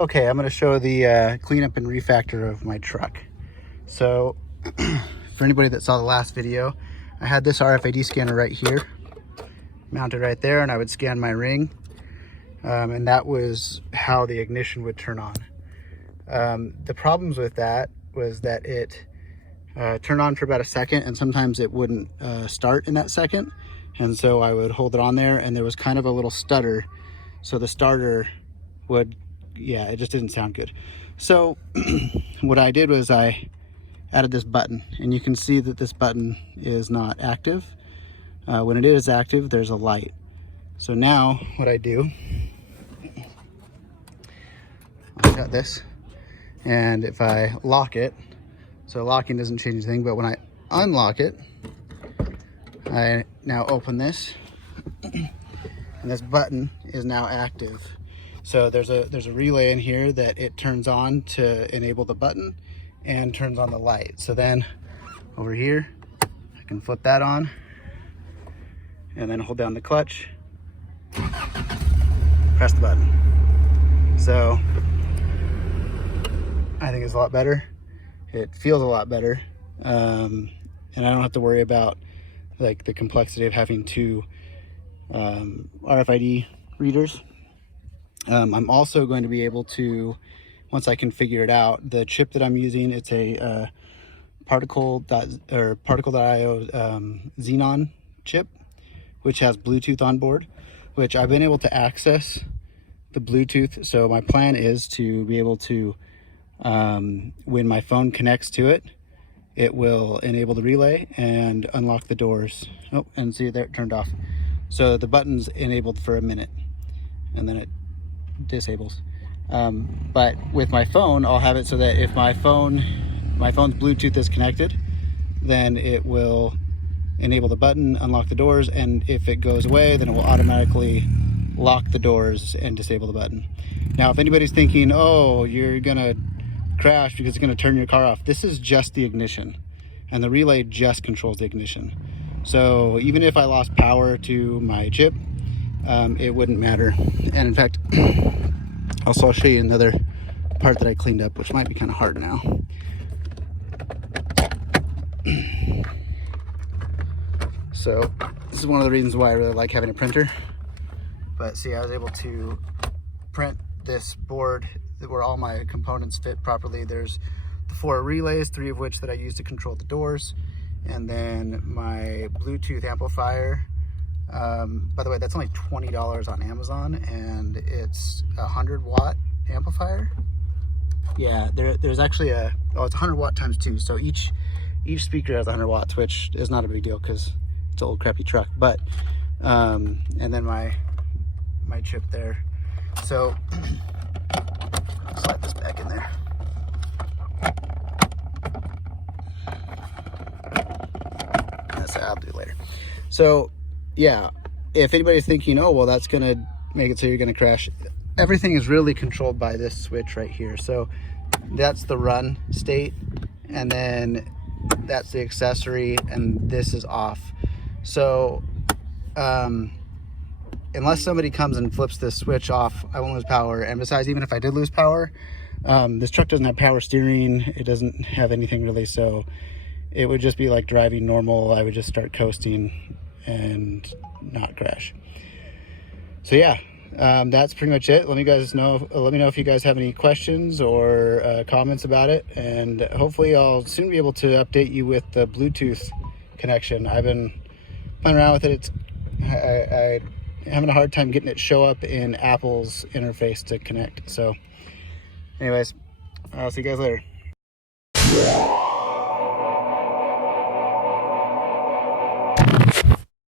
Okay, I'm going to show the cleanup and refactor of my truck. So for anybody that saw the last video, I had this RFID scanner right here, mounted right there, and I would scan my ring. And that was how the ignition would turn on. The problems with that was that it turned on for about a second, and sometimes it wouldn't start in that second. And so I would hold it on there, and there was kind of a little stutter. So the starter would, yeah, it just didn't sound good. So what I did was I added this button, and you can see that this button is not active. When it is active, there's a light. So now what I do, I got this, and if I lock it, so locking doesn't change anything, but when I unlock it, I now open this, and this button is now active. So there's a relay in here that it turns on to enable the button and turns on the light. So then over here, I can flip that on and then hold down the clutch, press the button. So I think it's a lot better. It feels a lot better. And I don't have to worry about like the complexity of having two RFID readers. I'm also going to be able to, once I can figure it out, the chip that I'm using, it's a particle.io Xenon chip, which has Bluetooth on board, which I've been able to access the Bluetooth. So my plan is to be able to, when my phone connects to it, it will enable the relay and unlock the doors. Oh, and see there, it turned off. So the button's enabled for a minute, and then it disables. But with my phone, I'll have it so that if my phone's Bluetooth is connected, then it will enable the button, unlock the doors, and if it goes away, then it will automatically lock the doors and disable the button. Now, if anybody's thinking, oh, you're gonna crash because it's gonna turn your car off, this is just the ignition, and the relay just controls the ignition. So even if I lost power to my chip, it wouldn't matter. And in fact, also I'll show you another part that I cleaned up, which might be kind of hard now. So this is one of the reasons why I really like having a printer. But see, I was able to print this board where all my components fit properly. There's the 4 relays, 3 of which that I use to control the doors, and then my Bluetooth amplifier. By the way, that's only $20 on Amazon, and it's a 100-watt amplifier. Yeah, there's actually it's 100 watt times 2, so each speaker has 100 watts, which is not a big deal because it's an old crappy truck. But and then my chip there. So I'll slide this back in there. That's what I'll do later. So yeah, if anybody's thinking, oh, well, that's gonna make it so you're gonna crash, everything is really controlled by this switch right here. So that's the run state, and then that's the accessory, and this is off. So unless somebody comes and flips this switch off, I won't lose power. And besides, even if I did lose power, this truck doesn't have power steering, it doesn't have anything really, so it would just be like driving normal. I would just start coasting and not crash. So yeah, that's pretty much it. Let me know if you guys have any questions or comments about it, and hopefully I'll soon be able to update you with the Bluetooth connection. I've been playing around with it. I'm having a hard time getting it show up in Apple's interface to connect. So anyways, I'll see you guys later.